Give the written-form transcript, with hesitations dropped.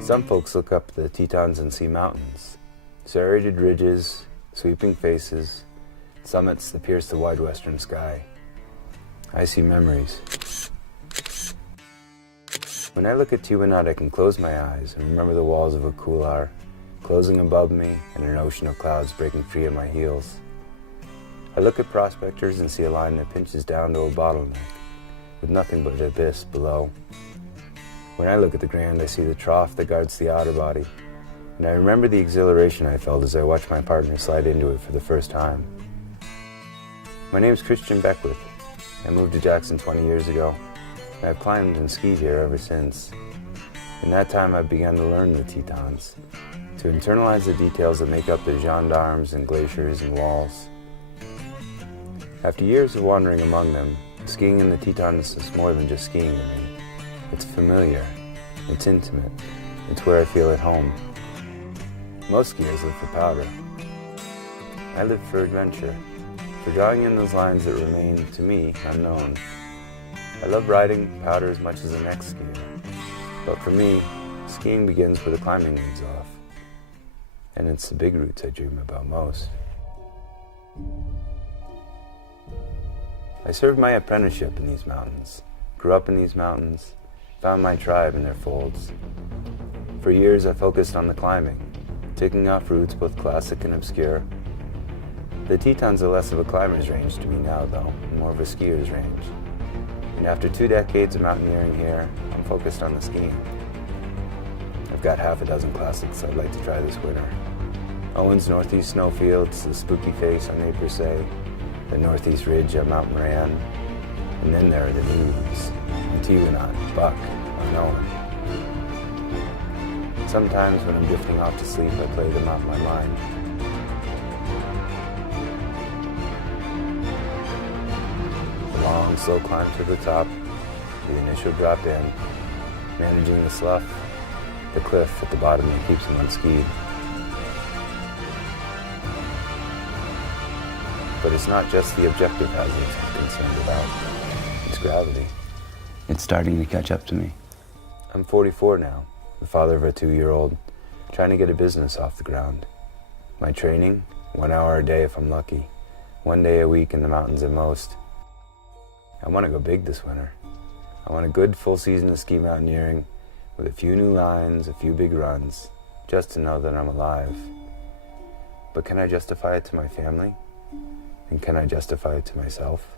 Some folks look up the Tetons and see mountains, serrated ridges, sweeping faces, summits that pierce the wide western sky. I see memories. When I look at Tiwanaut, I can close my eyes and remember the walls of a couloir closing above me and an ocean of clouds breaking free at my heels. I look at prospectors and see a line that pinches down to a bottleneck, with nothing but abyss below. When I look at the Grand, I see the trough that guards the outer body, and I remember the exhilaration I felt as I watched my partner slide into it for the first time. My name's Christian Beckwith. I moved to Jackson 20 years ago, and I've climbed and skied here ever since. In that time, I've begun to learn the Tetons, to internalize the details that make up the gendarmes and glaciers and walls. After years of wandering among them, skiing in the Tetons is more than just skiing to me. It's familiar, it's intimate, it's where I feel at home. Most skiers live for powder. I live for adventure, for drawing in those lines that remain, to me, unknown. I love riding powder as much as the next skier, but for me, skiing begins where the climbing leads off, and it's the big routes I dream about most. I served my apprenticeship in these mountains, grew up in these mountains, found my tribe in their folds. For years I focused on the climbing, taking off routes both classic and obscure. The Tetons are less of a climber's range to me now though, and more of a skier's range. And after 2 decades of mountaineering here, I'm focused on the skiing. I've got half a dozen classics I'd like to try this winter. Owen's Northeast Snowfields, the Spooky Face on Nez the Northeast Ridge at Mount Moran, and then there are the News, and Tiwanaut, Buck, Unknown. Sometimes when I'm drifting off to sleep, I play them off my mind. The long, slow climb to the top, the initial drop in, managing the slough, the cliff at the bottom that keeps them unskied. But it's not just the objective hazards I'm concerned about. It's gravity. It's starting to catch up to me. I'm 44 now, the father of a 2-year-old, trying to get a business off the ground. My training, 1 hour a day if I'm lucky, 1 day a week in the mountains at most. I want to go big this winter. I want a good full season of ski mountaineering with a few new lines, a few big runs, just to know that I'm alive. But can I justify it to my family? And can I justify it to myself?